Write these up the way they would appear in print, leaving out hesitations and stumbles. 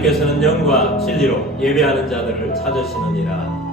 하나님께서는 영과 진리로 예배하는 자들을 찾으시느니라.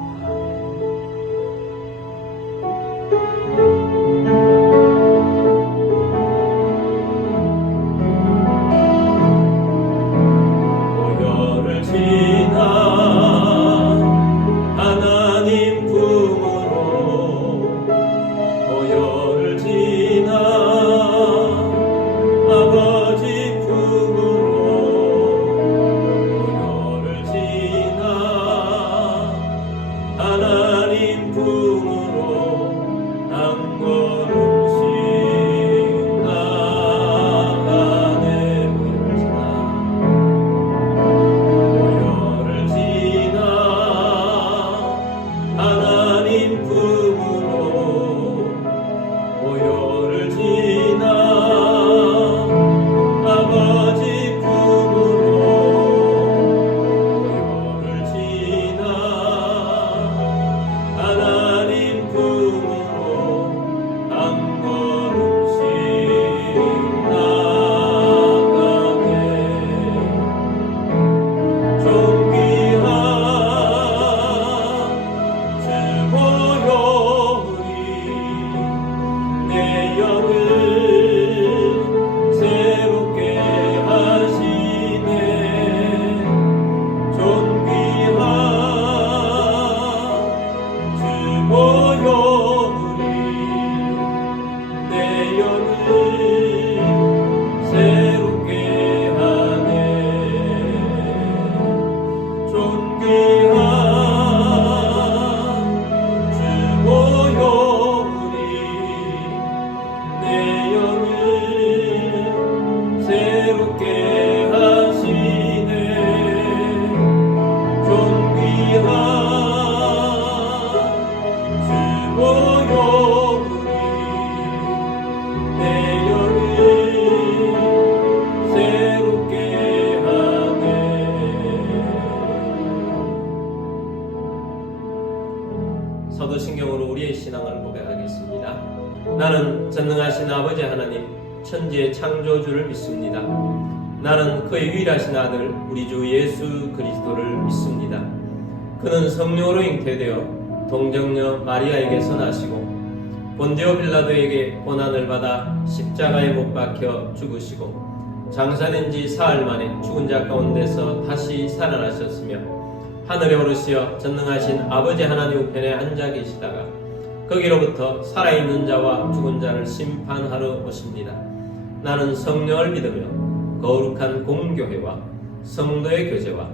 서도신경으로 우리의 신앙을 고백하겠습니다. 나는 전능하신 아버지 하나님 천지의 창조주를 믿습니다. 나는 그의 유일하신 아들 우리 주 예수 그리스도를 믿습니다. 그는 성령으로 잉태되어 동정녀 마리아에게서 나시고 본디오 빌라도에게 고난을 받아 십자가에 못 박혀 죽으시고 장사된 지 사흘 만에 죽은 자 가운데서 다시 살아나셨으며 하늘에 오르시어 전능하신 아버지 하나님 우편에 앉아 계시다가 거기로부터 살아있는 자와 죽은 자를 심판하러 오십니다. 나는 성령을 믿으며 거룩한 공교회와 성도의 교제와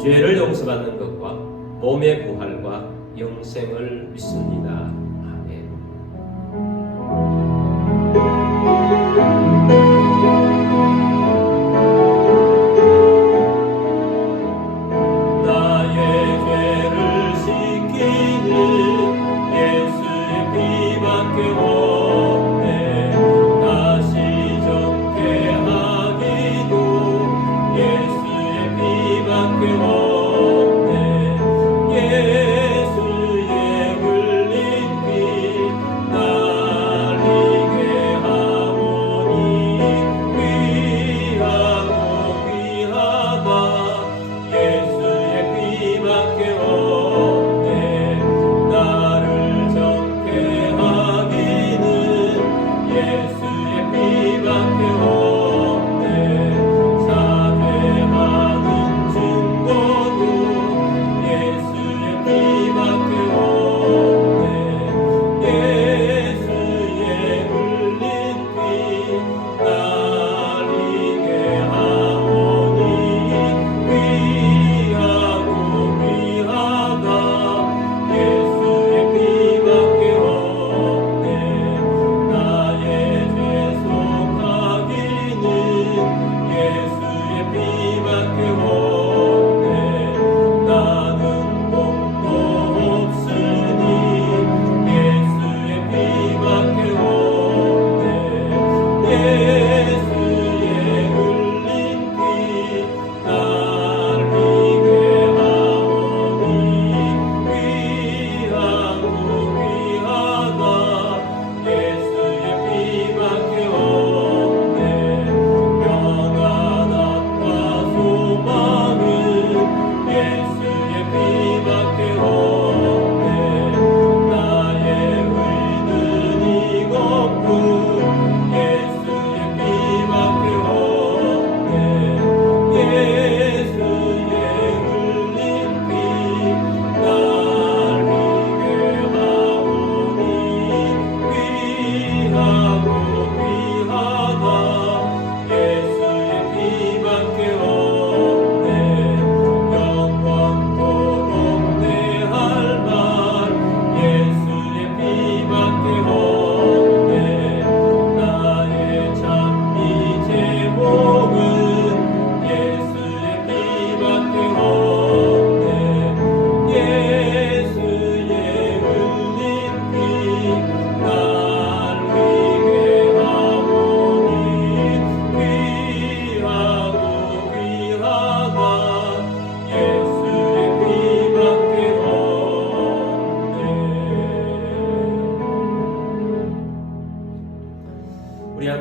죄를 용서받는 것과 몸의 부활과 영생을 믿습니다. 아멘. 예수의 흘린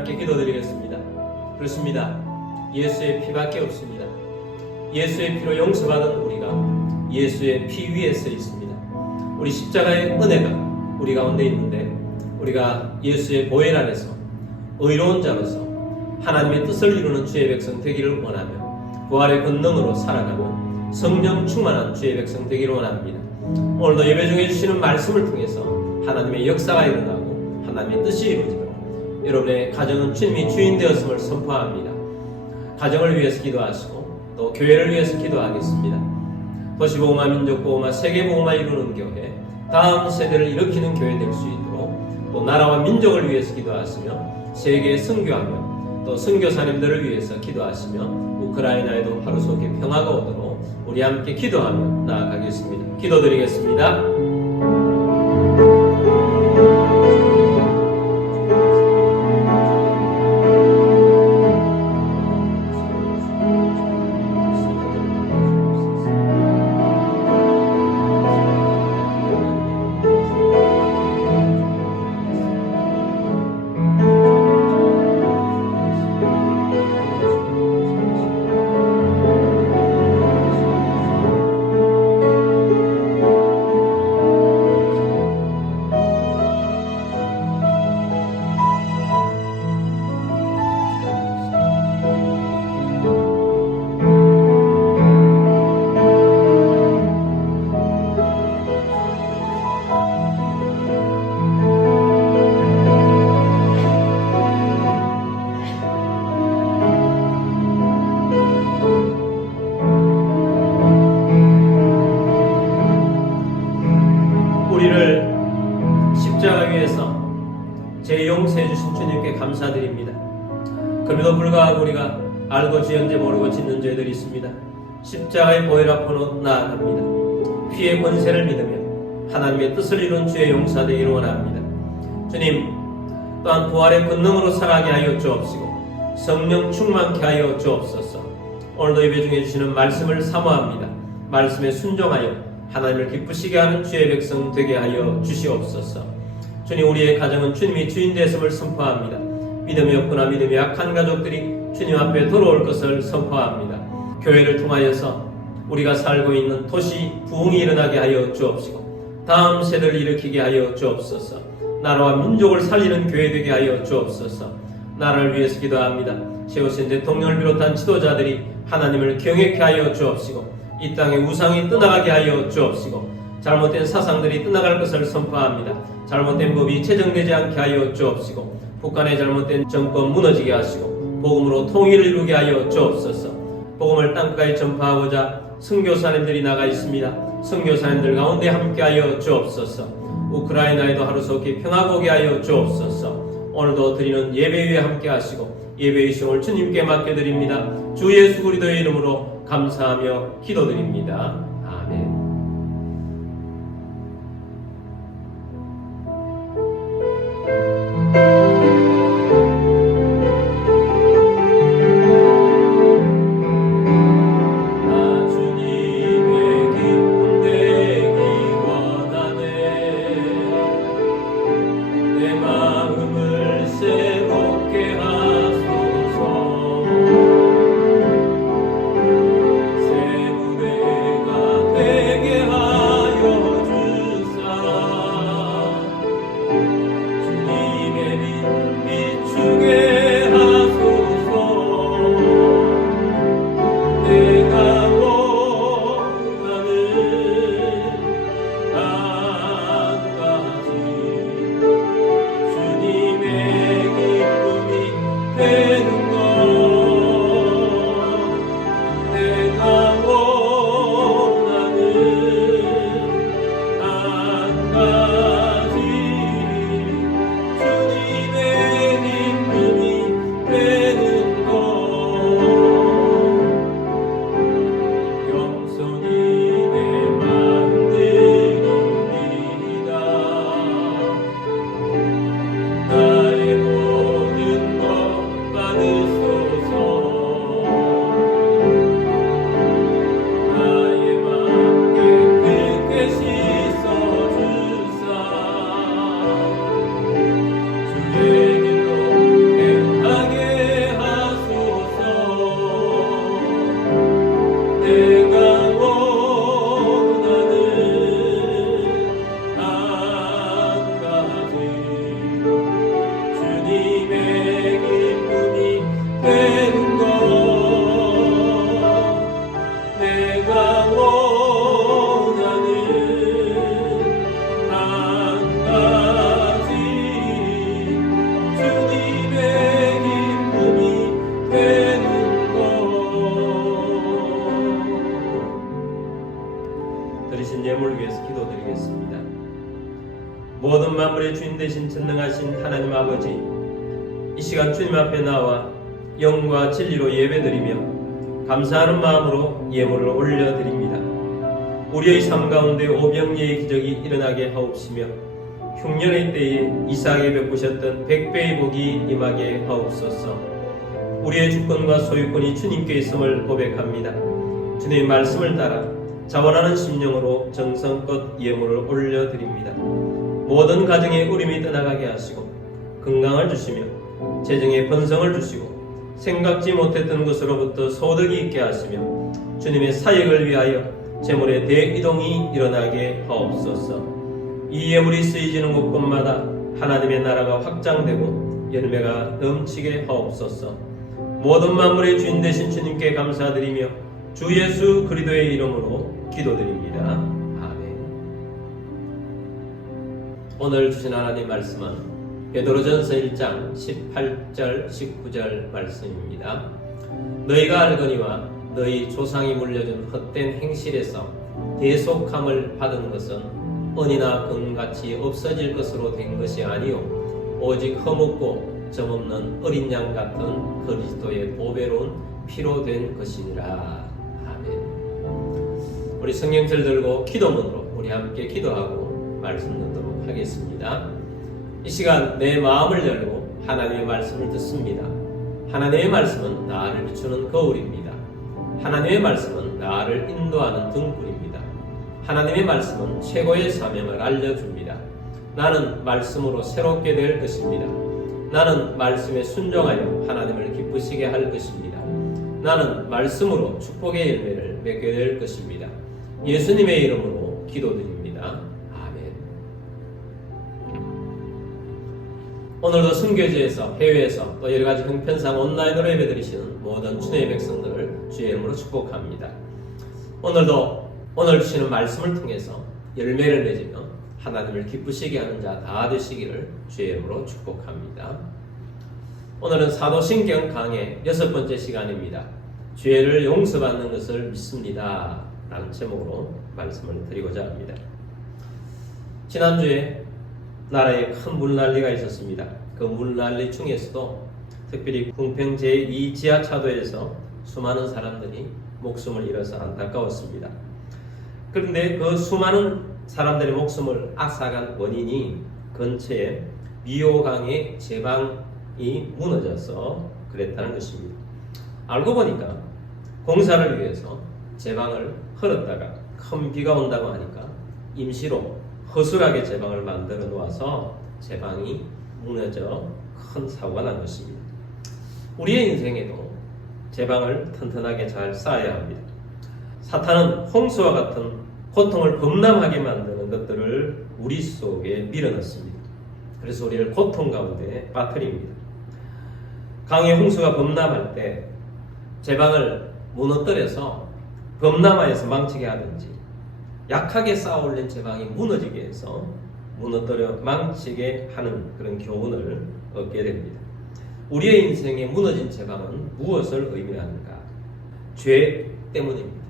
함께 기도드리겠습니다. 그렇습니다. 예수의 피밖에 없습니다. 예수의 피로 용서받은 우리가 예수의 피 위에 서 있습니다. 우리 십자가의 은혜가 우리 가운데 있는데 우리가 예수의 보혈 안에서 의로운 자로서 하나님의 뜻을 이루는 주의 백성 되기를 원하며 부활의 권능으로 살아가는 성령 충만한 주의 백성 되기를 원합니다. 오늘도 예배 중에 주시는 말씀을 통해서 하나님의 역사가 일어나고 하나님의 뜻이 이루어지고 여러분의 가정은 주님이 주인 되었음을 선포합니다. 가정을 위해서 기도하시고 또 교회를 위해서 기도하겠습니다. 도시복음화, 민족복음화, 세계복음화 이루는 교회, 다음 세대를 일으키는 교회 될 수 있도록 또 나라와 민족을 위해서 기도하시며 세계에 선교하며 또 선교사님들을 위해서 기도하시며 우크라이나에도 하루속히 평화가 오도록 우리 함께 기도하며 나아가겠습니다. 기도드리겠습니다. 우리를 십자가 위에서 재용서해 주신 주님께 감사드립니다. 그럼에도 불구하고 우리가 알고 지은지 모르고 짓는 죄들이 있습니다. 십자가의 보혈 앞으로 나아갑니다. 피의 권세를 믿으며 하나님의 뜻을 이룬 주의 용사 되기를 원합니다. 주님, 또한 부활의 권능으로 살아가게 하여 주옵시고 성령 충만케 하여 주옵소서. 오늘도 예배 중에 주시는 말씀을 사모합니다. 말씀에 순종하여 하나님을 기쁘시게 하는 주의 백성 되게 하여 주시옵소서. 주님, 우리의 가정은 주님이 주인 되심을 선포합니다. 믿음이 없거나 믿음이 약한 가족들이 주님 앞에 돌아올 것을 선포합니다. 교회를 통하여서 우리가 살고 있는 도시 부흥이 일어나게 하여 주옵시고 다음 세대를 일으키게 하여 주옵소서. 나라와 민족을 살리는 교회 되게 하여 주옵소서. 나라를 위해서 기도합니다. 세우신 대통령을 비롯한 지도자들이 하나님을 경외케 하여 주옵시고 이 땅에 우상이 떠나가게 하여 주옵시고 잘못된 사상들이 떠나갈 것을 선포합니다. 잘못된 법이 제정되지 않게 하여 주옵시고 북한의 잘못된 정권 무너지게 하시고 복음으로 통일을 이루게 하여 주옵소서. 복음을 땅까지 전파하고자 선교사님들이 나가 있습니다. 선교사님들 가운데 함께하여 주옵소서. 우크라이나에도 하루속히 평화가 오게 하여 주옵소서. 오늘도 드리는 예배 위에 함께하시고 예배의 시험을 주님께 맡겨드립니다. 주 예수 그리스도의 이름으로 감사하며 기도드립니다. 아멘. 새 무대가 되게 드리신 예물을 위해서 기도드리겠습니다. 모든 만물의 주인 되신 전능하신 하나님 아버지, 이 시간 주님 앞에 나와 영과 진리로 예배드리며 감사하는 마음으로 예물을 올려드립니다. 우리의 삶 가운데 오병이의 기적이 일어나게 하옵시며 흉년의 때에 이삭에게 베푸셨던 100배의 복이 임하게 하옵소서. 우리의 주권과 소유권이 주님께 있음을 고백합니다. 주님의 말씀을 따라 자원하는 심령으로 정성껏 예물을 올려드립니다. 모든 가정에 우림이 떠나가게 하시고 건강을 주시며 재정에 번성을 주시고 생각지 못했던 것으로부터 소득이 있게 하시며 주님의 사역을 위하여 재물의 대이동이 일어나게 하옵소서. 이 예물이 쓰여지는 곳곳마다 하나님의 나라가 확장되고 열매가 넘치게 하옵소서. 모든 만물의 주인 되신 주님께 감사드리며 주 예수 그리스도의 이름으로 기도드립니다. 아멘. 오늘 주신 하나님 말씀은 베드로전서 1장 18절 19절 말씀입니다. 너희가 알거니와 너희 조상이 물려준 헛된 행실에서 대속함을 받은 것은 은이나 금같이 없어질 것으로 된 것이 아니요 오직 허묻고 점없는 어린 양 같은 그리스도의 보배로운 피로 된 것이니라. 아멘. 우리 성경절 들고 기도문으로 우리 함께 기도하고 말씀 듣도록 하겠습니다. 이 시간 내 마음을 열고 하나님의 말씀을 듣습니다. 하나님의 말씀은 나를 비추는 거울입니다. 하나님의 말씀은 나를 인도하는 등불입니다. 하나님의 말씀은 최고의 사명을 알려줍니다. 나는 말씀으로 새롭게 될 것입니다. 나는 말씀에 순종하여 하나님을 기쁘시게 할 것입니다. 나는 말씀으로 축복의 열매를 맺게 될 것입니다. 예수님의 이름으로 기도드립니다. 아멘. 오늘도 선교지에서 해외에서 또 여러가지 형편상 온라인으로 예배드리시는 모든 주님의 백성들을 주의 이름으로 축복합니다. 오늘도 오늘 주시는 말씀을 통해서 열매를 맺으며 하나님을 기쁘시게 하는 자 다 되시기를 주의 이름으로 축복합니다. 오늘은 사도신경 강의 6번째 시간입니다. 죄를 용서받는 것을 믿습니다 라는 제목으로 말씀을 드리고자 합니다. 지난주에 나라에 큰 물난리가 있었습니다. 그 물난리 중에서도 특별히 궁평 제2 지하차도에서 수많은 사람들이 목숨을 잃어서 안타까웠습니다. 그런데 그 수많은 사람들의 목숨을 앗아간 원인이 근처에 미호강의 제방이 무너져서 그랬다는 것입니다. 알고 보니까 공사를 위해서 제방을 헐었다가 큰 비가 온다고 하니까 임시로 허술하게 제방을 만들어 놓아서 제방이 무너져 큰 사고가 난 것입니다. 우리의 인생에도 제방을 튼튼하게 잘 쌓아야 합니다. 사탄은 홍수와 같은 고통을 범람하게 만드는 것들을 우리 속에 밀어넣습니다. 그래서 우리를 고통 가운데 빠뜨립니다. 강의 홍수가 범람할 때 제방을 무너뜨려서 범람하여서 망치게 하든지 약하게 쌓아 올린 제방이 무너지게 해서 무너뜨려 망치게 하는 그런 교훈을 얻게 됩니다. 우리의 인생에 무너진 제방은 무엇을 의미하는가? 죄 때문입니다.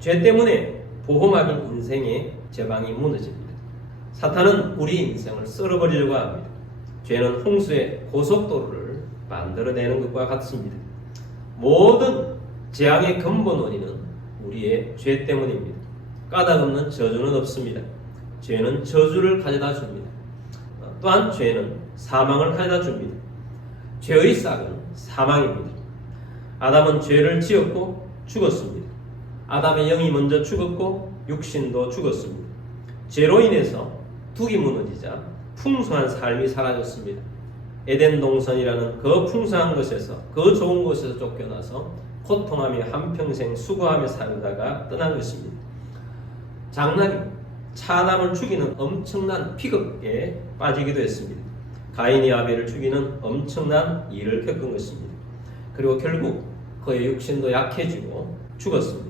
죄 때문에 보호막인 인생의 제방이 무너집니다. 사탄은 우리 인생을 썰어버리려고 합니다. 죄는 홍수의 고속도로를 만들어내는 것과 같습니다. 모든 재앙의 근본 원인은 우리의 죄 때문입니다. 까닭없는 저주는 없습니다. 죄는 저주를 가져다 줍니다. 또한 죄는 사망을 가져다 줍니다. 죄의 싹은 사망입니다. 아담은 죄를 지었고 죽었습니다. 아담의 영이 먼저 죽었고 육신도 죽었습니다. 죄로 인해서 둑이 무너지자 풍성한 삶이 사라졌습니다. 에덴 동산이라는 그 풍성한 것에서, 그 좋은 곳에서 쫓겨나서 고통하며 한평생 수고하며 살다가 떠난 것입니다. 장날이 차남을 죽이는 엄청난 비극에 빠지기도 했습니다. 가인이 아벨을 죽이는 엄청난 일을 겪은 것입니다. 그리고 결국 그의 육신도 약해지고 죽었습니다.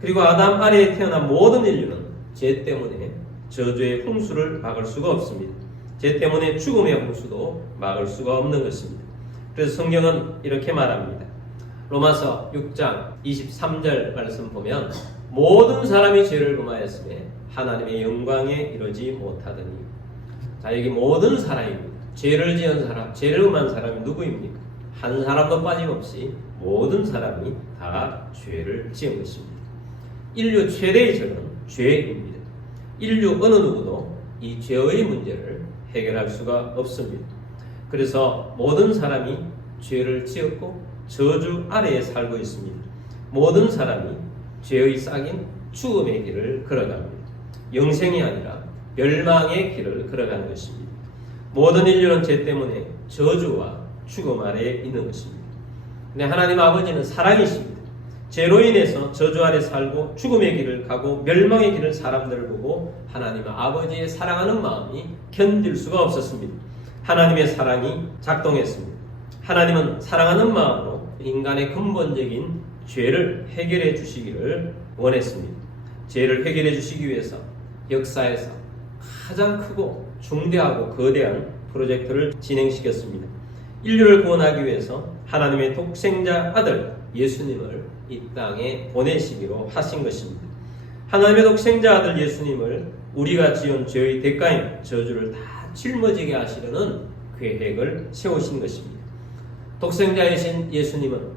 그리고 아담 아래에 태어난 모든 인류는 죄 때문에 저주의 홍수를 막을 수가 없습니다. 죄 때문에 죽음의 홍수도 막을 수가 없는 것입니다. 그래서 성경은 이렇게 말합니다. 로마서 6장 23절 말씀 보면 모든 사람이 죄를 범하였음에 하나님의 영광에 이르지 못하더니. 자, 여기 모든 사람입니다. 죄를 지은 사람, 죄를 범한 사람이 누구입니까? 한 사람도 빠짐없이 모든 사람이 다 죄를 지은 것입니다. 인류 최대의 죄는 죄입니다. 인류 어느 누구도 이 죄의 문제를 해결할 수가 없습니다. 그래서 모든 사람이 죄를 지었고 저주 아래에 살고 있습니다. 모든 사람이 죄의 싹인 죽음의 길을 걸어갑니다. 영생이 아니라 멸망의 길을 걸어가는 것입니다. 모든 인류는 죄 때문에 저주와 죽음 아래에 있는 것입니다. 근데 하나님 아버지는 사랑이십니다. 죄로 인해서 저주 아래 살고 죽음의 길을 가고 멸망의 길을 사람들을 보고 하나님 아버지의 사랑하는 마음이 견딜 수가 없었습니다. 하나님의 사랑이 작동했습니다. 하나님은 사랑하는 마음으로 인간의 근본적인 죄를 해결해 주시기를 원했습니다. 죄를 해결해 주시기 위해서 역사에서 가장 크고 중대하고 거대한 프로젝트를 진행시켰습니다. 인류를 구원하기 위해서 하나님의 독생자 아들 예수님을 이 땅에 보내시기로 하신 것입니다. 하나님의 독생자 아들 예수님을 우리가 지은 죄의 대가인 저주를 다 짊어지게 하시려는 계획을 세우신 것입니다. 독생자이신 예수님은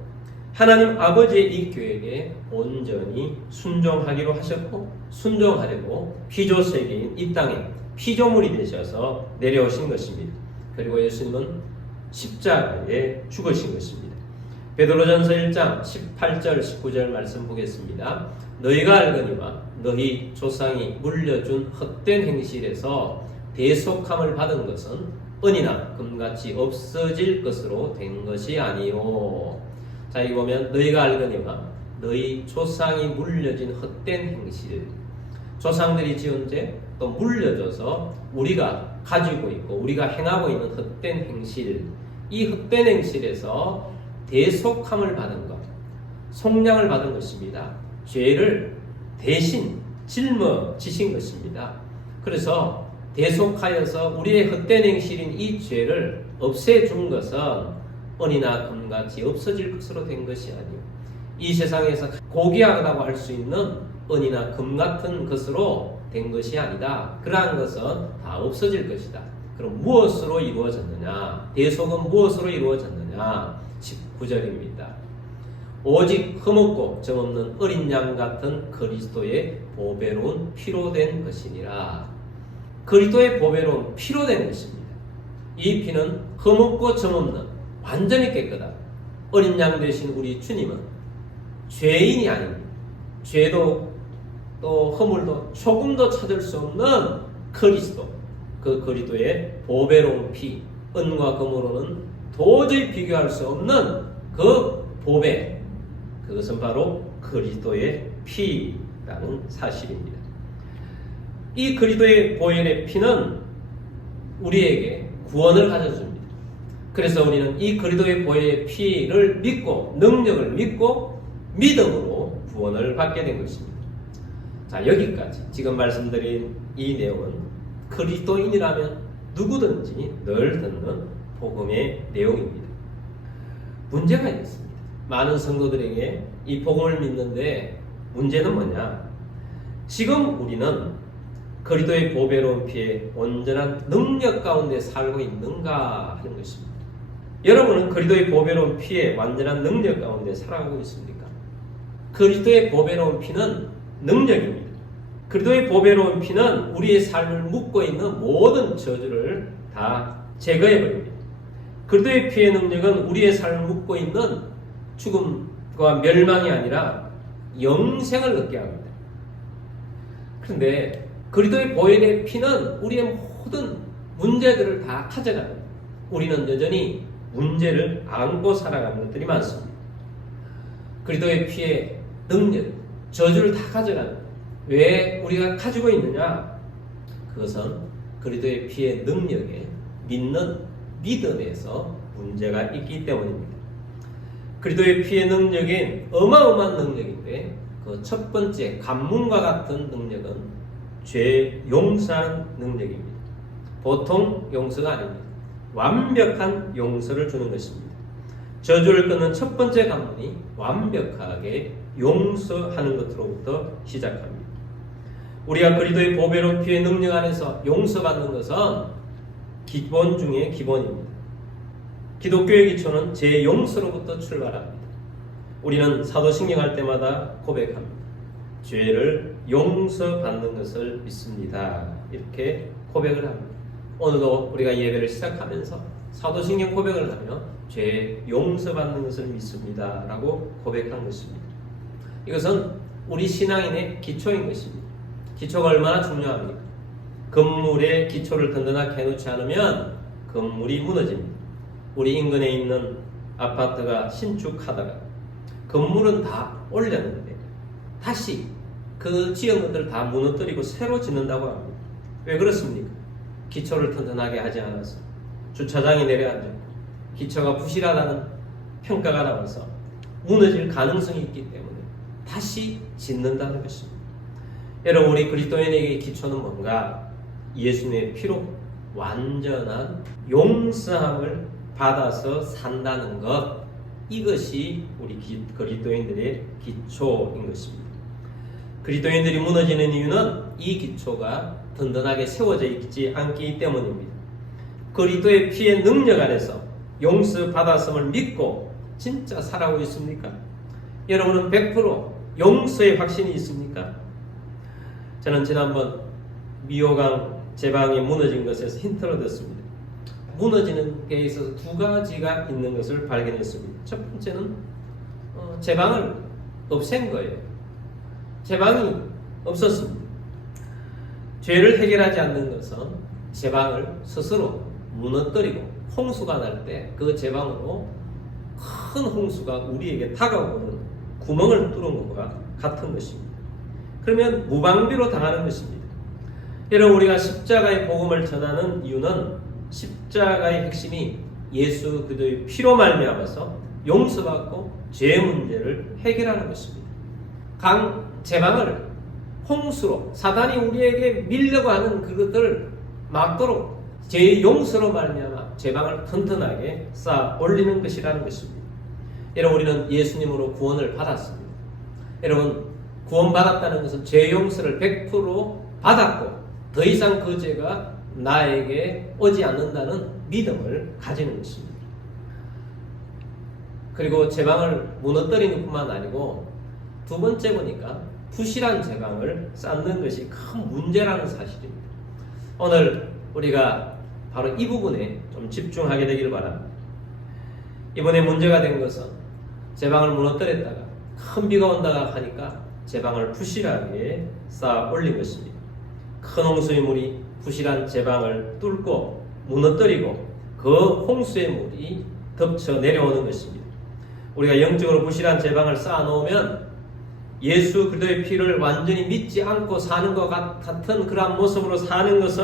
하나님 아버지의 이 계획에 온전히 순종하기로 하셨고 순종하려고 피조세계인 이 땅에 피조물이 되셔서 내려오신 것입니다. 그리고 예수님은 십자가에 죽으신 것입니다. 베드로전서 1장 18절 19절 말씀 보겠습니다. 너희가 알거니와 너희 조상이 물려준 헛된 행실에서 대속함을 받은 것은 은이나 금같이 없어질 것으로 된 것이 아니요. 자, 여기 보면 너희가 알거니와 너희 조상이 물려진 헛된 행실, 조상들이 지은 죄 또 물려줘서 우리가 가지고 있고 우리가 행하고 있는 헛된 행실, 이 헛된 행실에서 대속함을 받은 것, 속량을 받은 것입니다. 죄를 대신 짊어지신 것입니다. 그래서 대속하여서 우리의 헛된 행실인 이 죄를 없애준 것은 은이나 금같이 없어질 것으로 된 것이 아니요, 이 세상에서 고귀하다고 할 수 있는 은이나 금 같은 것으로 된 것이 아니다. 그러한 것은 다 없어질 것이다. 그럼 무엇으로 이루어졌느냐? 대속은 무엇으로 이루어졌느냐? 19절입니다. 오직 흠없고 점없는 어린 양 같은 그리스도의 보배로운 피로 된 것이니라. 그리스도의 보배로운 피로 된 것입니다. 이 피는 흠없고 점없는 완전히 깨끗한 어린 양 되신 우리 주님은 죄인이 아닙니다. 죄도 또 허물도 조금도 찾을 수 없는 그리스도, 그 그리스도의 보배로운 피, 은과 금으로는 도저히 비교할 수 없는 그 보배, 그것은 바로 그리스도의 피라는 사실입니다. 이 그리스도의 보혈의 피는 우리에게 구원을 가져줍니다. 그래서 우리는 이 그리스도의 보혈의 피를 믿고 능력을 믿고 믿음으로 구원을 받게 된 것입니다. 자, 여기까지 지금 말씀드린 이 내용은 그리스도인이라면 누구든지 늘 듣는 복음의 내용입니다. 문제가 있습니다. 많은 성도들에게 이 복음을 믿는데 문제는 뭐냐? 지금 우리는 그리스도의 보배로운 피에 온전한 능력 가운데 살고 있는가 하는 것입니다. 여러분은 그리스도의 보배로운 피에 완전한 능력 가운데 살아가고 있습니까? 그리스도의 보배로운 피는 능력입니다. 그리스도의 보배로운 피는 우리의 삶을 묶고 있는 모든 저주를 다 제거해버립니다. 그리스도의 피의 능력은 우리의 삶을 묶고 있는 죽음과 멸망이 아니라 영생을 얻게 합니다. 그런데 그리스도의 보혈의 피는 우리의 모든 문제들을 다 가져갑니다. 우리는 여전히 문제를 안고 살아가는 것들이 많습니다. 그리스도의 피의 능력, 저주를 다 가져갑니다. 왜 우리가 가지고 있느냐? 그것은 그리스도의 피의 능력에 믿는 믿음에서 문제가 있기 때문입니다. 그리스도의 피의 능력은 어마어마한 능력인데 그 첫 번째 간문과 같은 능력은 죄 용서하는 능력입니다. 보통 용서가 아닙니다. 완벽한 용서를 주는 것입니다. 저주를 끊는 첫 번째 간문이 완벽하게 용서하는 것으로부터 시작합니다. 우리가 그리스도의 보배로운 피의 능력 안에서 용서받는 것은 기본 중에 기본입니다. 기독교의 기초는 제 용서로부터 출발합니다. 우리는 사도신경 할 때마다 고백합니다. 죄를 용서받는 것을 믿습니다. 이렇게 고백을 합니다. 오늘도 우리가 예배를 시작하면서 사도신경 고백을 하며 죄 용서받는 것을 믿습니다. 라고 고백한 것입니다. 이것은 우리 신앙인의 기초인 것입니다. 기초가 얼마나 중요합니까? 건물의 기초를 든든하게 해놓지 않으면 건물이 무너집니다. 우리 인근에 있는 아파트가 신축하다가 건물은 다 올렸는데 다시 그 지은 것들을 다 무너뜨리고 새로 짓는다고 합니다. 왜 그렇습니까? 기초를 튼튼하게 하지 않아서 주차장이 내려앉았고 기초가 부실하다는 평가가 나와서 무너질 가능성이 있기 때문에 다시 짓는다는 것입니다. 여러분, 우리 그리스도인에게 기초는 뭔가? 예수님의 피로 완전한 용서함을 받아서 산다는 것, 이것이 우리 그리스도인들의 기초인 것입니다. 그리스도인들이 무너지는 이유는 이 기초가 든든하게 세워져 있지 않기 때문입니다. 그리스도의 피의 능력 안에서 용서받았음을 믿고 진짜 살아오고 있습니까? 여러분은 100% 용서의 확신이 있습니까? 저는 지난번 미호강 제방이 무너진 것에서 힌트를 얻었습니다. 무너지는 데 있어서 두 가지가 있는 것을 발견했습니다. 첫 번째는 제방을 없앤 거예요. 제방이 없었습니다. 죄를 해결하지 않는 것은 제방을 스스로 무너뜨리고 홍수가 날 때 그 제방으로 큰 홍수가 우리에게 다가오는 구멍을 뚫은 것과 같은 것입니다. 그러면 무방비로 당하는 것입니다. 여러분, 우리가 십자가의 복음을 전하는 이유는 십자가의 핵심이 예수 그리스도의 피로 말미암아서 용서받고 죄 문제를 해결하는 것입니다. 제방을 홍수로 사단이 우리에게 밀려고 하는 그것들을 막도록 죄의 용서로 말미암아 제방을 튼튼하게 쌓아 올리는 것이라는 것입니다. 여러분, 우리는 예수님으로 구원을 받았습니다. 여러분, 구원받았다는 것은 죄 용서를 100% 받았고 더 이상 그 죄가 나에게 오지 않는다는 믿음을 가지는 것입니다. 그리고 제방을 무너뜨리는 뿐만 아니고 두 번째 보니까 부실한 제방을 쌓는 것이 큰 문제라는 사실입니다. 오늘 우리가 바로 이 부분에 좀 집중하게 되길 바랍니다. 이번에 문제가 된 것은 제방을 무너뜨렸다가 큰 비가 온다가 하니까 제방을 부실하게 쌓아 올린 것입니다. 큰 홍수의 물이 부실한 제방을 뚫고 무너뜨리고 그 홍수의 물이 덮쳐 내려오는 것입니다. 우리가 영적으로 부실한 제방을 쌓아 놓으면 예수 그리스도의 피를 완전히 믿지 않고 사는 것 같은 그러한 모습으로 사는 것은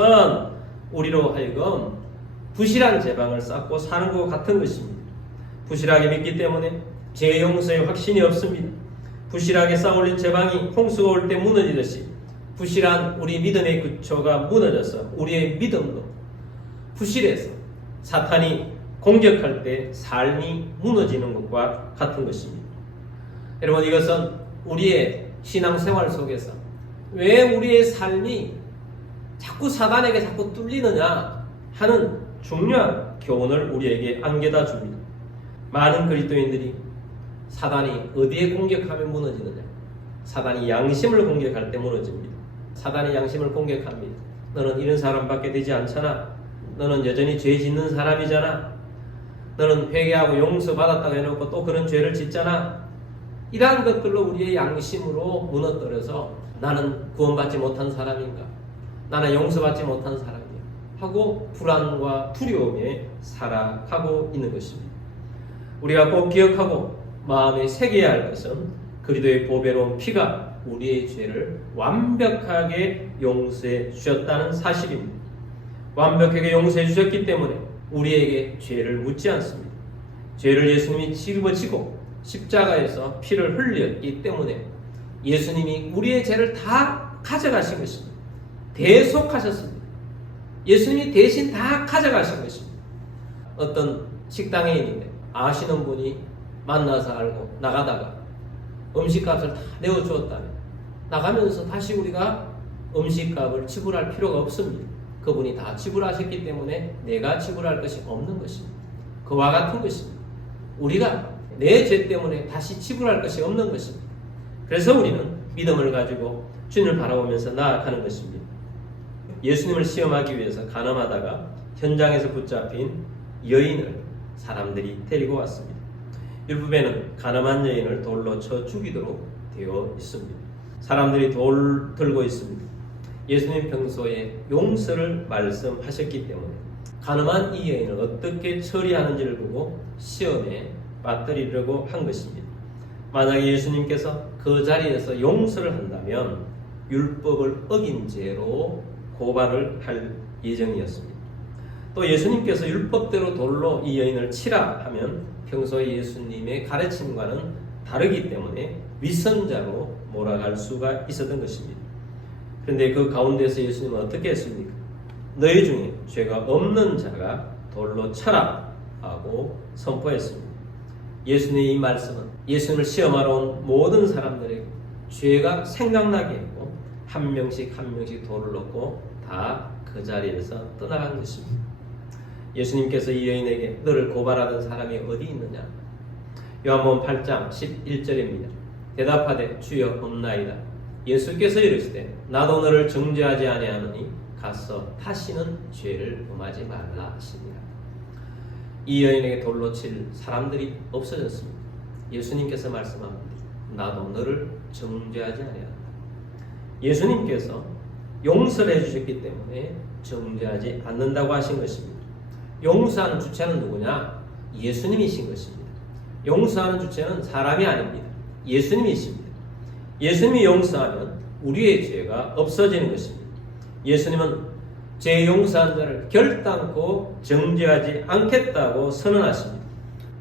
우리로 하여금 부실한 제방을 쌓고 사는 것 같은 것입니다. 부실하게 믿기 때문에 죄 용서의 확신이 없습니다. 부실하게 쌓아올린 제방이 홍수가 올 때 무너지듯이 부실한 우리 믿음의 기초가 무너져서 우리의 믿음도 부실해서 사탄이 공격할 때 삶이 무너지는 것과 같은 것입니다. 여러분, 이것은 우리의 신앙생활 속에서 왜 우리의 삶이 자꾸 사단에게 자꾸 뚫리느냐 하는 중요한 교훈을 우리에게 안겨다 줍니다. 많은 그리스도인들이 사단이 어디에 공격하면 무너지느냐? 사단이 양심을 공격할 때 무너집니다. 사단이 양심을 공격합니다. 너는 이런 사람밖에 되지 않잖아. 너는 여전히 죄 짓는 사람이잖아. 너는 회개하고 용서받았다고 해놓고 또 그런 죄를 짓잖아. 이러한 것들로 우리의 양심으로 무너뜨려서 나는 구원받지 못한 사람인가? 나는 용서받지 못한 사람이야. 하고 불안과 두려움에 살아가고 있는 것입니다. 우리가 꼭 기억하고 마음에 새겨야 할 것은 그리스도의 보배로운 피가 우리의 죄를 완벽하게 용서해 주셨다는 사실입니다. 완벽하게 용서해 주셨기 때문에 우리에게 죄를 묻지 않습니다. 죄를 예수님이 짊어지고 십자가에서 피를 흘렸기 때문에 예수님이 우리의 죄를 다 가져가신 것입니다. 대속하셨습니다. 예수님이 대신 다 가져가신 것입니다. 어떤 식당에 있는데 아시는 분이 만나서 알고 나가다가 음식값을 다 내어주었다면 나가면서 다시 우리가 음식값을 지불할 필요가 없습니다. 그분이 다 지불하셨기 때문에 내가 지불할 것이 없는 것입니다. 그와 같은 것입니다. 우리가 내 죄 때문에 다시 지불할 것이 없는 것입니다. 그래서 우리는 믿음을 가지고 주님을 바라보면서 나아가는 것입니다. 예수님을 시험하기 위해서 간음하다가 현장에서 붙잡힌 여인을 사람들이 데리고 왔습니다. 율법에는 간음한 여인을 돌로 쳐 죽이도록 되어 있습니다. 사람들이 돌 들고 있습니다. 예수님 평소에 용서를 말씀하셨기 때문에 간음한 이 여인을 어떻게 처리하는지를 보고 시험에 빠뜨리려고 한 것입니다. 만약에 예수님께서 그 자리에서 용서를 한다면 율법을 어긴 죄로 고발을 할 예정이었습니다. 또 예수님께서 율법대로 돌로 이 여인을 치라 하면 평소에 예수님의 가르침과는 다르기 때문에 위선자로 몰아갈 수가 있었던 것입니다. 그런데 그 가운데서 예수님은 어떻게 했습니까? 너희 중에 죄가 없는 자가 돌로 쳐라 하고 선포했습니다. 예수님의 이 말씀은 예수님을 시험하러 온 모든 사람들에게 죄가 생각나게 했고 한 명씩 한 명씩 돌을 놓고 다 그 자리에서 떠나간 것입니다. 예수님께서 이 여인에게 너를 고발하던 사람이 어디 있느냐? 요한복음 8장 11절입니다. 대답하되 주여 없나이다. 예수께서 이르시되 나도 너를 정죄하지 아니하노니 가서 다시는 죄를 범하지 말라 하시니라. 이 여인에게 돌로 칠 사람들이 없어졌습니다. 예수님께서 말씀합니다. 나도 너를 정죄하지 아니한다. 예수님께서 용서를 해주셨기 때문에 정죄하지 않는다고 하신 것입니다. 용서하는 주체는 누구냐? 예수님이신 것입니다. 용서하는 주체는 사람이 아닙니다. 예수님이십니다. 예수님이 용서하면 우리의 죄가 없어지는 것입니다. 예수님은 죄 용서한 자를 결단코 정죄하지 않겠다고 선언하십니다.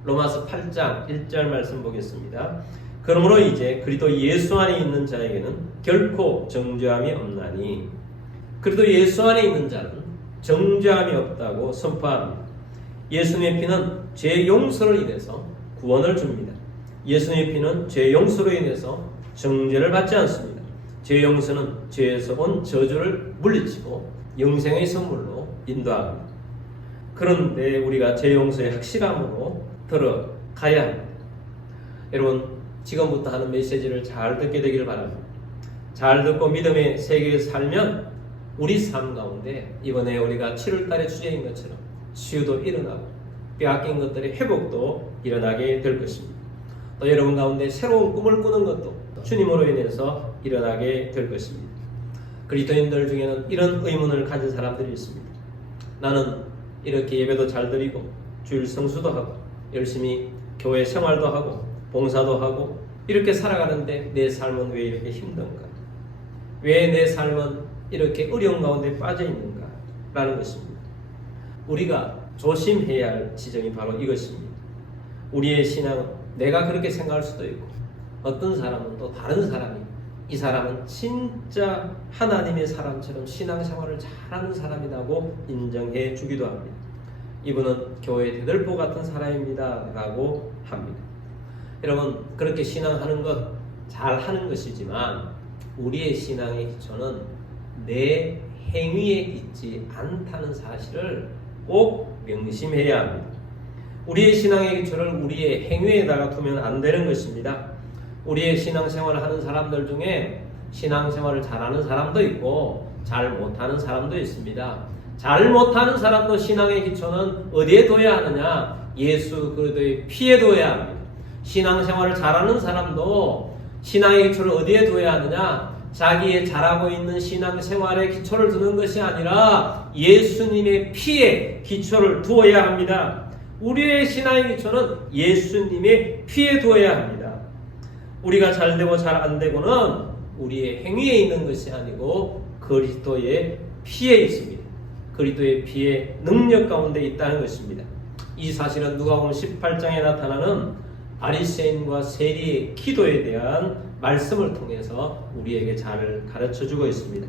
로마서 8장 1절 말씀 보겠습니다. 그러므로 이제 그리스도 예수 안에 있는 자에게는 결코 정죄함이 없나니 그리스도 예수 안에 있는 자는 정죄함이 없다고 선포합니다. 예수님의 피는 죄 용서를 인해서 구원을 줍니다. 예수님의 피는 죄 용서로 인해서 정죄를 받지 않습니다. 죄 용서는 죄에서 온 저주를 물리치고 영생의 선물로 인도합니다. 그런데 우리가 죄 용서의 확실함으로 들어가야 합니다. 여러분, 지금부터 하는 메시지를 잘 듣게 되기를 바랍니다. 잘 듣고 믿음의 세계에 살면 우리 삶 가운데 이번에 우리가 7월달에 주제인 것처럼 치유도 일어나고 빼앗긴 것들의 회복도 일어나게 될 것입니다. 또 여러분 가운데 새로운 꿈을 꾸는 것도 주님으로 인해서 일어나게 될 것입니다. 그리스도인들 중에는 이런 의문을 가진 사람들이 있습니다. 나는 이렇게 예배도 잘 드리고 주일 성수도 하고 열심히 교회 생활도 하고 봉사도 하고 이렇게 살아가는데 내 삶은 왜 이렇게 힘든가? 왜 내 삶은 이렇게 어려운 가운데 빠져 있는가? 라는 것입니다. 우리가 조심해야 할 지점이 바로 이것입니다. 우리의 신앙은 내가 그렇게 생각할 수도 있고 어떤 사람은 또 다른 사람이 이 사람은 진짜 하나님의 사람처럼 신앙생활을 잘하는 사람이라고 인정해 주기도 합니다. 이분은 교회 대들보 같은 사람입니다 라고 합니다. 여러분, 그렇게 신앙하는 것 잘하는 것이지만 우리의 신앙의 기초는 내 행위에 있지 않다는 사실을 꼭 명심해야 합니다. 우리의 신앙의 기초를 우리의 행위에다가 두면 안 되는 것입니다. 우리의 신앙생활을 하는 사람들 중에 신앙생활을 잘하는 사람도 있고 잘 못하는 사람도 있습니다. 잘 못하는 사람도 신앙의 기초는 어디에 둬야 하느냐? 예수 그리스도의 피에 둬야 합니다. 신앙생활을 잘하는 사람도 신앙의 기초를 어디에 둬야 하느냐? 자기의 잘하고 있는 신앙생활의 기초를 두는 것이 아니라 예수님의 피에 기초를 두어야 합니다. 우리의 신앙의 기초는 예수님의 피에 두어야 합니다. 우리가 잘 되고 잘 안 되고는 우리의 행위에 있는 것이 아니고 그리스도의 피에 있습니다. 그리스도의 피의 능력 가운데 있다는 것입니다. 이 사실은 누가복음 18장에 나타나는 바리새인과 세리의 기도에 대한 말씀을 통해서 우리에게 잘 가르쳐주고 있습니다.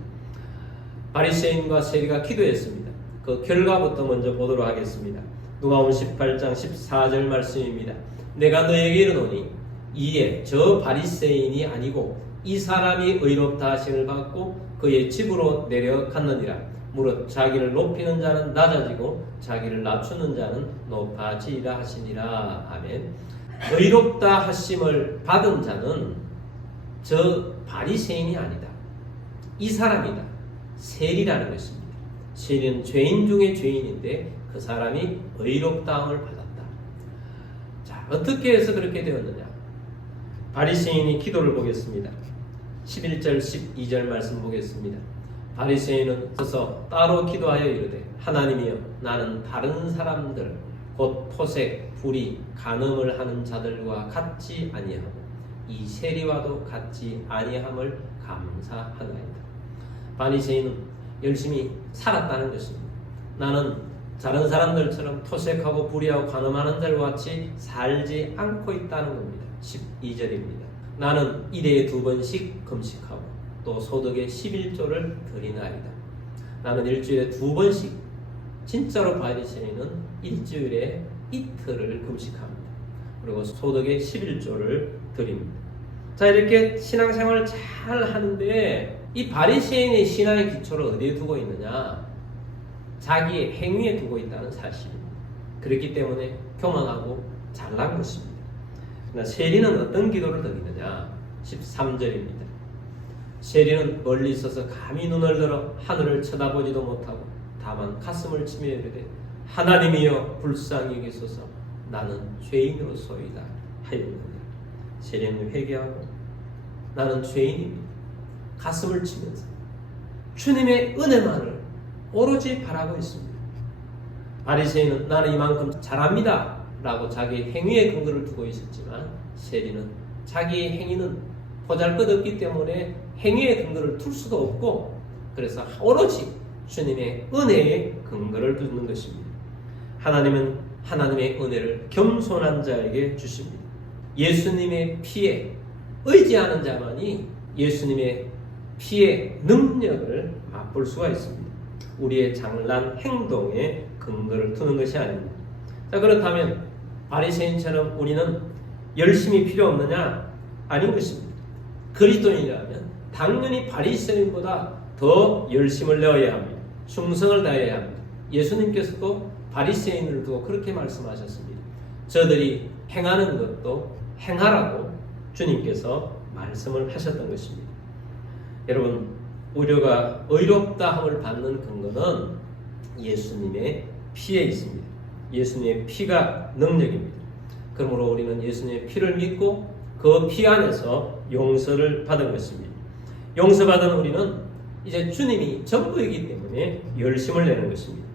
바리새인과 세리가 기도했습니다. 그 결과부터 먼저 보도록 하겠습니다. 누가복음 18장 14절 말씀입니다. 내가 너에게 이르노니 이에 저 바리새인이 아니고 이 사람이 의롭다 하심을 받고 그의 집으로 내려갔느니라. 무릇 자기를 높이는 자는 낮아지고 자기를 낮추는 자는 높아지리라 하시니라. 아멘. 의롭다 하심을 받은 자는 저 바리새인이 아니다. 이 사람이다. 세리라는 것입니다. 세리는 죄인 중에 죄인인데 그 사람이 의롭다함을 받았다. 자, 어떻게 해서 그렇게 되었느냐? 바리새인이 기도를 보겠습니다. 11절 12절 말씀 보겠습니다. 바리새인은 서서 따로 기도하여 이르되 하나님이여 나는 다른 사람들 곧 토색, 불의, 간음을 하는 자들과 같지 아니하고 이 세리와도 같지 아니함을 감사하나이다. 바리새인은 열심히 살았다는 것입니다. 나는 다른 사람들처럼 토색하고 불의하고 간음하는 자들과 같이 살지 않고 있다는 겁니다. 12절입니다. 나는 일에 2번씩 금식하고 또 소득의 11조를 드리나이다. 나는 일주일에 2번씩, 진짜로 바리새인은 일주일에 이틀을 금식합니다. 그리고 소득의 11조를 드립니다. 자, 이렇게 신앙생활을 잘 하는데 이 바리새인의 신앙의 기초를 어디에 두고 있느냐? 자기의 행위에 두고 있다는 사실입니다. 그렇기 때문에 교만하고 잘난 것입니다. 그러나 세리는 어떤 기도를 드리느냐? 13절입니다. 세리는 멀리 있어서 감히 눈을 들어 하늘을 쳐다보지도 못하고 다만 가슴을 치며 이르되 하나님이여 불쌍히 여기소서 나는 죄인으로소이다 하였느니라. 세리는 회개하고 나는 죄인입니다. 가슴을 치면서 주님의 은혜만을 오로지 바라고 있습니다. 바리새인은 나는 이만큼 잘합니다 라고 자기 행위의 근거를 두고 있었지만 세리는 자기 행위는 보잘것없기 때문에 행위의 근거를 둘 수도 없고 그래서 오로지 주님의 은혜의 근거를 두는 것입니다. 하나님은 하나님의 은혜를 겸손한 자에게 주십니다. 예수님의 피에 의지하는 자만이 예수님의 피의 능력을 맛볼 수가 있습니다. 우리의 잘난 행동에 근거를 두는 것이 아닙니다. 자, 그렇다면 바리새인처럼 우리는 열심히 필요 없느냐? 아닌 것입니다. 그리스도인이라면 당연히 바리새인보다 더 열심을 내어야 합니다. 충성을 다해야 합니다. 예수님께서도 바리새인을 두고 그렇게 말씀하셨습니다. 저들이 행하는 것도 행하라고 주님께서 말씀을 하셨던 것입니다. 여러분, 우리가 의롭다함을 받는 근거는 예수님의 피에 있습니다. 예수님의 피가 능력입니다. 그러므로 우리는 예수님의 피를 믿고 그 피 안에서 용서를 받은 것입니다. 용서받은 우리는 이제 주님이 전부이기 때문에 열심을 내는 것입니다.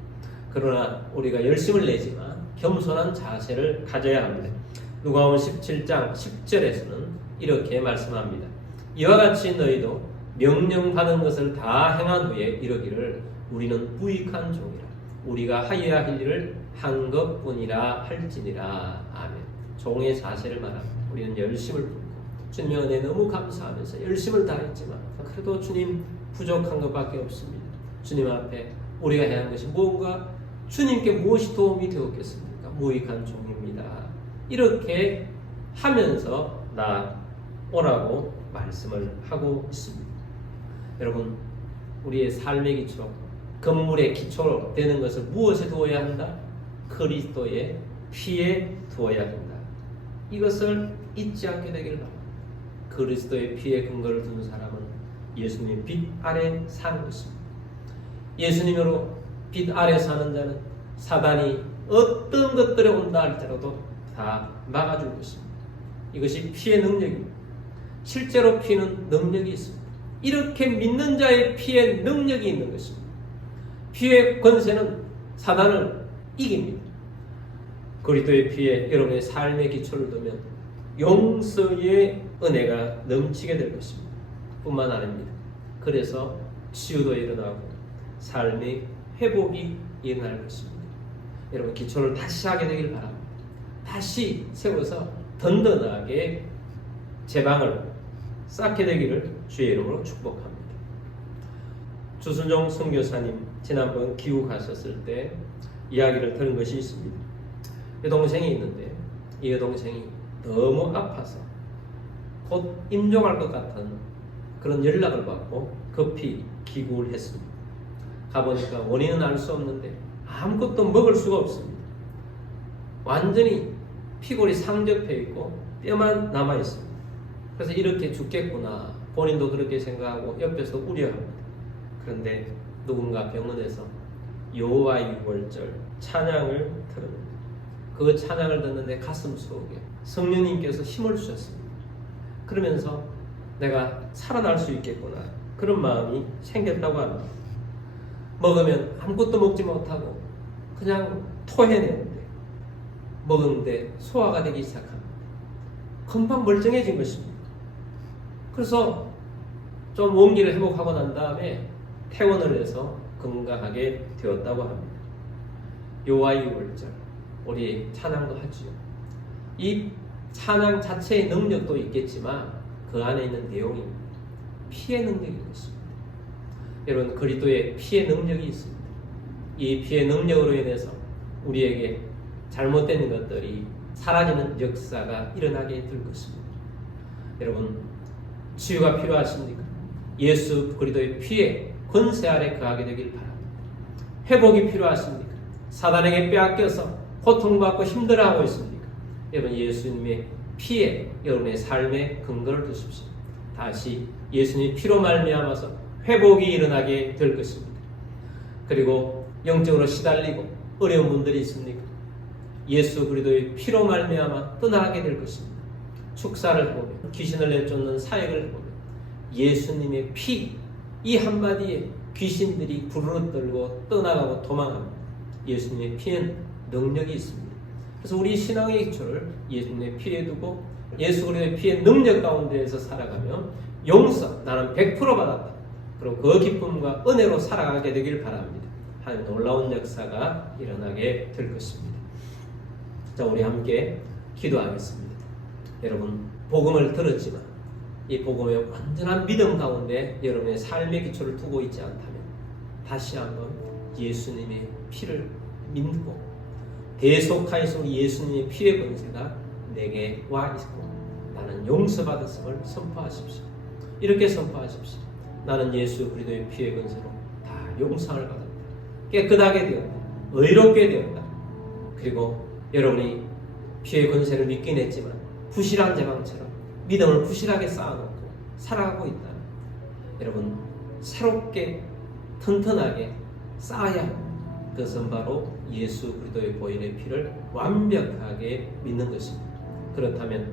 그러나 우리가 열심을 내지만 겸손한 자세를 가져야 합니다. 누가복음 17장 10절에서는 이렇게 말씀합니다. 이와 같이 너희도 명령받은 것을 다 행한 후에 이르기를 우리는 부익한 종이라 우리가 하여야 할 일을 한 것뿐이라 할지니라. 아멘. 종의 자세를 말합니다. 우리는 열심을 붓고 주님의 은혜에 너무 감사하면서 열심을 다했지만 그래도 주님 부족한 것밖에 없습니다. 주님 앞에 우리가 해야 하는 것이 무엇인가? 주님께 무엇이 도움이 되었겠습니까? 무익한 종입니다. 이렇게 하면서 오라고 말씀을 하고 있습니다. 여러분, 우리의 삶의 기초, 건물의 기초로 되는 것을 무엇에 두어야 한다? 그리스도의 피에 두어야 된다. 이것을 잊지 않게 되기를 바랍니다. 그리스도의 피에 근거를 둔 사람은 예수님의 빛 아래 사는 것입니다. 예수님으로 빛 아래 사는 자는 사단이 어떤 것들에 온다 할지라도 다 막아줄 것입니다. 이것이 피의 능력입니다. 실제로 피는 능력이 있습니다. 이렇게 믿는 자의 피에 능력이 있는 것입니다. 피의 권세는 사단을 이깁니다. 그리스도의 피에 여러분의 삶의 기초를 두면 용서의 은혜가 넘치게 될 것입니다. 뿐만 아닙니다. 그래서 치유도 일어나고 삶의 회복이 일어날 것입니다. 여러분, 기초를 다시 하게 되길 바랍니다. 다시 세워서 든든하게 제방을 쌓게 되기를 주의 이름으로 축복합니다. 주순종 선교사님 지난번 기후 가셨을 때 이야기를 들은 것이 있습니다. 여동생이 있는데 이 여동생이 너무 아파서 곧 임종할 것 같은 그런 연락을 받고 급히 귀국을 했습니다. 가보니까 원인은 알 수 없는데 아무것도 먹을 수가 없습니다. 완전히 피골이 상접해 있고 뼈만 남아 있습니다. 그래서 이렇게 죽겠구나, 본인도 그렇게 생각하고 옆에서 우려합니다. 그런데 누군가 병원에서 여호와의 유월절 찬양을 들었는데 그 찬양을 듣는데 가슴 속에 성령님께서 힘을 주셨습니다. 그러면서 내가 살아날 수 있겠구나, 그런 마음이 생겼다고 합니다. 먹으면 아무것도 먹지 못하고 그냥 토해내는데 먹은데 소화가 되기 시작합니다. 금방 멀쩡해진 것입니다. 그래서 좀 원기를 회복하고 난 다음에 퇴원을 해서 건강하게 되었다고 합니다. 여호와의 유월절, 우리 찬양도 하지요. 이 찬양 자체의 능력도 있겠지만 그 안에 있는 내용이 피의 능력이 있습니다. 여러분, 그리스도의 피의 능력이 있습니다. 이 피의 능력으로 인해서 우리에게 잘못된 것들이 사라지는 역사가 일어나게 될 것입니다. 여러분, 치유가 필요하십니까? 예수 그리스도의 피에 권세 아래 거하게 되길 바랍니다. 회복이 필요하십니까? 사단에게 빼앗겨서 고통받고 힘들어하고 있습니까? 여러분, 예수님의 피에 여러분의 삶의 근거를 두십시오. 다시 예수님의 피로 말미암아서 회복이 일어나게 될 것입니다. 그리고 영적으로 시달리고 어려운 분들이 있습니까? 예수 그리스도의 피로 말미암아 떠나게 될 것입니다. 축사를 해보면, 귀신을 내쫓는 사역을 해보면 예수님의 피, 이 한마디에 귀신들이 부르르 떨고 떠나가고 도망합니다. 예수님의 피는 능력이 있습니다. 그래서 우리 신앙의 기초를 예수님의 피에 두고 예수 그리스도의 피의 능력 가운데에서 살아가면 용서, 나는 100% 받았다, 그리고 그 기쁨과 은혜로 살아가게 되길 바랍니다. 하나님 놀라운 역사가 일어나게 될 것입니다. 자, 우리 함께 기도하겠습니다. 여러분, 복음을 들었지만 이 복음의 완전한 믿음 가운데 여러분의 삶의 기초를 두고 있지 않다면 다시 한번 예수님의 피를 믿고 대속하여서 예수님의 피의 권세가 내게 와 있고 나는 용서받았음을 선포하십시오. 이렇게 선포하십시오. 나는 예수 그리스도의 피의 권세로 다 용서를 받았다, 깨끗하게 되었다, 의롭게 되었다. 그리고 여러분이 피의 권세를 믿긴 했지만 부실한 제방처럼 믿음을 부실하게 쌓아놓고 살아가고 있다. 여러분, 새롭게 튼튼하게 쌓아야 합니다. 그것은 바로 예수 그리스도의 보혈의 피를 완벽하게 믿는 것입니다. 그렇다면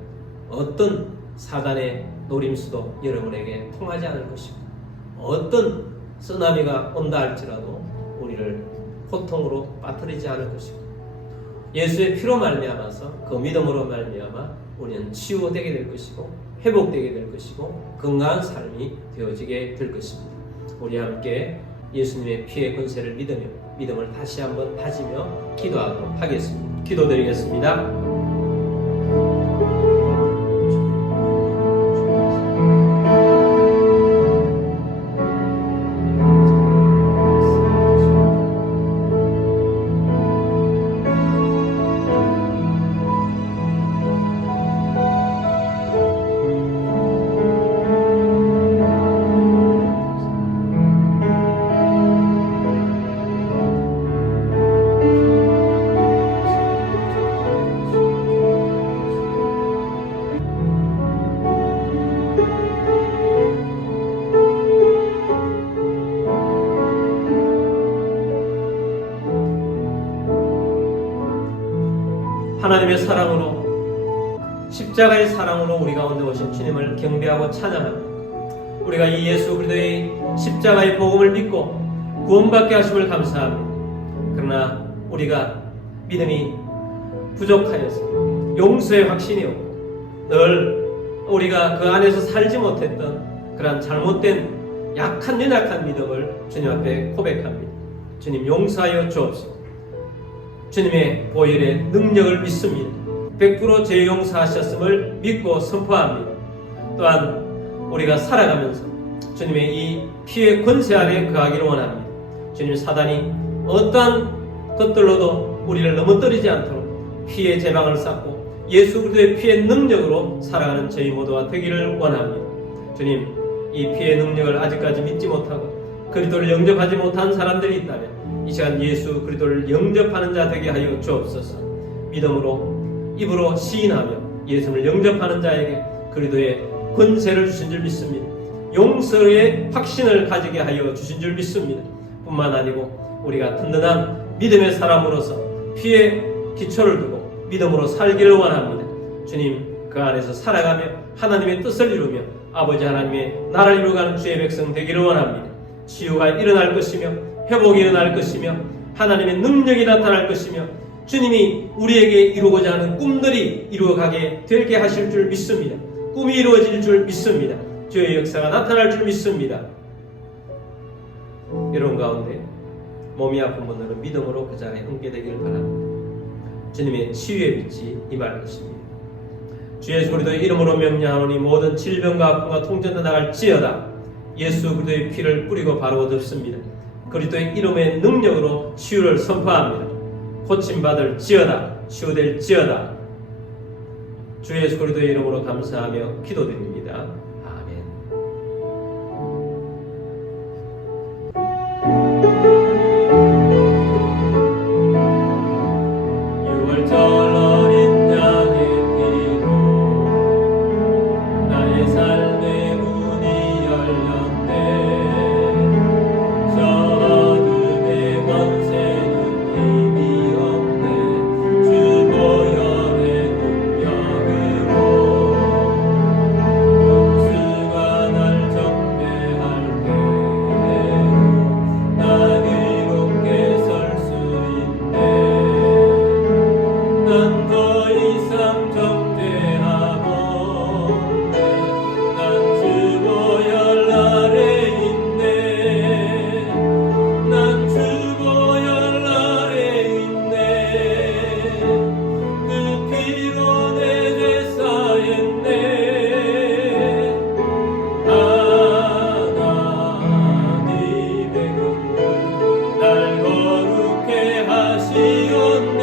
어떤 사단의 노림수도 여러분에게 통하지 않을 것입니다. 어떤 쓰나미가 온다 할지라도 우리를 고통으로 빠뜨리지 않을 것입니다. 예수의 피로 말미암아서 그 믿음으로 말미암아 우리는 치유되게 될 것이고 회복되게 될 것이고 건강한 삶이 되어지게 될 것입니다. 우리 함께 예수님의 피의 권세를 믿으며 믿음을 다시 한번 다지며 기도하도록 하겠습니다. 기도드리겠습니다. 하나님의 사랑으로, 십자가의 사랑으로 우리 가운데 오신 주님을 경배하고 찬양합니다. 우리가 이 예수 그리스도의 십자가의 복음을 믿고 구원받게 하심을 감사합니다. 그러나 우리가 믿음이 부족하여서 용서의 확신이 없고 늘 우리가 그 안에서 살지 못했던 그런 잘못된 약한 연약한 믿음을 주님 앞에 고백합니다. 주님, 용서하여 주옵소서. 주님의 보혈의 능력을 믿습니다. 100% 죄 용서하셨음을 믿고 선포합니다. 또한 우리가 살아가면서 주님의 이 피의 권세 아래 거하기를 원합니다. 주님, 사단이 어떠한 것들로도 우리를 넘어뜨리지 않도록 피의 제방을 쌓고 예수 그리스도의 피의 능력으로 살아가는 저희 모두가 되기를 원합니다. 주님, 이 피의 능력을 아직까지 믿지 못하고 그리스도를 영접하지 못한 사람들이 있다면 이 시간 예수 그리스도를 영접하는 자 되게 하여 주옵소서. 믿음으로 입으로 시인하며 예수를 영접하는 자에게 그리스도의 권세를 주신 줄 믿습니다. 용서의 확신을 가지게 하여 주신 줄 믿습니다. 뿐만 아니고 우리가 든든한 믿음의 사람으로서 피에 기초를 두고 믿음으로 살기를 원합니다. 주님, 그 안에서 살아가며 하나님의 뜻을 이루며 아버지 하나님의 나라를 이루어가는 주의 백성 되기를 원합니다. 치유가 일어날 것이며 회복이 일어날 것이며 하나님의 능력이 나타날 것이며 주님이 우리에게 이루고자 하는 꿈들이 이루어가게 되게 하실 줄 믿습니다. 꿈이 이루어질 줄 믿습니다. 주의 역사가 나타날 줄 믿습니다. 여러분 가운데 몸이 아픈 분들은 믿음으로 그 자리에 함께 되기를 바랍니다. 주님의 치유의 빛이 임할 것입니다. 주 예수 그리스도의 이름으로 명령하오니 모든 질병과 아픔과 통전에 나갈지어다. 예수 그리스도의 피를 뿌리고 바로 얻었습니다. 그리스도의 이름의 능력으로 치유를 선포합니다. 고침받을 지어다. 치유될 지어다. 주 예수 그리스도의 이름으로 감사하며 기도드립니다. 아멘. 6월절 어린 양의 피로 나의 삶의 문이 열렸네. 저 어둠의 권세는 힘이 없네. 주 보혈의 능력으로 원수가 날 정죄할 때에도 난 의롭게 설 수 있네. 난 더 이상 정죄하고 난 주 보혈 아래 있네. 난 주 보혈 아래 있네. 그 피로 내 죄 사했네. 하나님의 긍휼 날 거룩해 하시었네.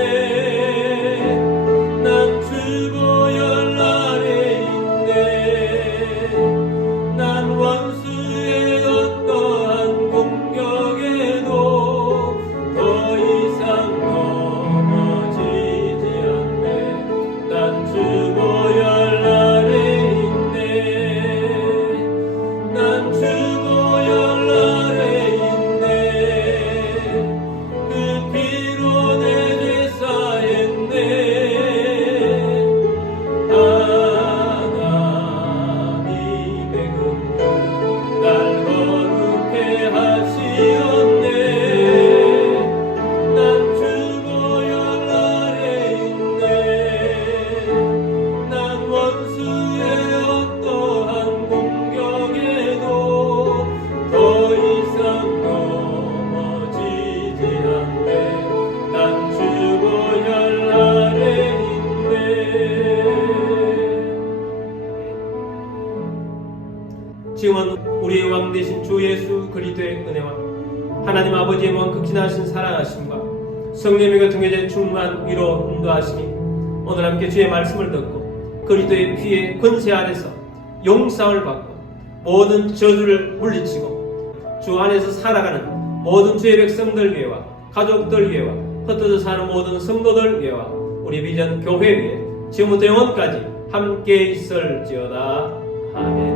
난 주 보혈 아래 있네. 난 원수의 어떠한 공격에도 더 이상 넘어지지 않네. 난 주 보혈 아래 있네. 난 주 보혈 아래 있네. 그 피로 내 죄 사했네. 하나님의 긍휼 날 거룩해 하시었네. 난 주 보혈 아래 있네. 난 원수의 어떠한 공격에도 더 이상 넘어지지 않네. 난 주 보혈 아래 있네. 지금은 우리의 왕 되신 주 예수 그리스도의 은혜와 하나님 아버지의 무한 극진하신 사랑하심과 성령의 교통의 충만한 위로 인도하심이 오늘 함께 주의 말씀을 듣고 그리스도의 피의 권세 아래서 용서를 받고 모든 저주를 물리치고 주 안에서 살아가는 모든 주의 백성들 위해와 가족들 위해와 흩어져 사는 모든 성도들 위해와 우리 비전 교회 위에 지금부터 영원까지 함께 있을지어다. 아멘.